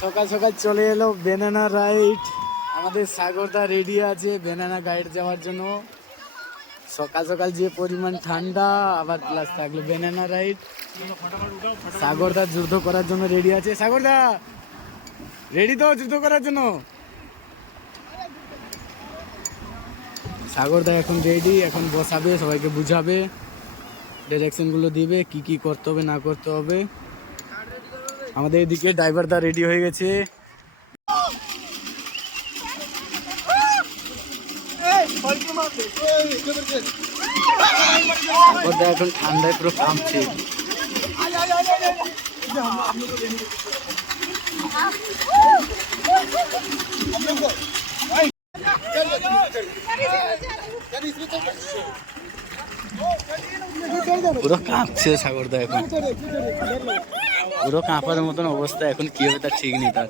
সকাল সকাল চলে এলো ব্যানানা রাইড। আমাদের সাগরদা রেডি আছে ব্যানানা গাইড যাওয়ার জন্য। সকাল সকাল যে পরিমাণ ঠান্ডা, আবার প্লাস থাকলো ব্যানানা রাইড। সাগরদা যুদ্ধ করার জন্য রেডি আছে। সাগরদা রেডি তো যুদ্ধ করার জন্য? সাগরদা এখন রেডি, এখন বসাবে, সবাইকে বুঝাবে, ডাইরেকশনগুলো দিবে, কি কি করতে হবে না করতে হবে। আমাদের এদিকে ড্রাইভারদা রেডি হয়ে গেছে। এখন ঠান্ডায় পুরো কাঁপছে। পুরো কাঁপছে সাগরদা এখন, পুরো কাঁপার মতন অবস্থা। এখন কি হবে তার ঠিক নেই তার।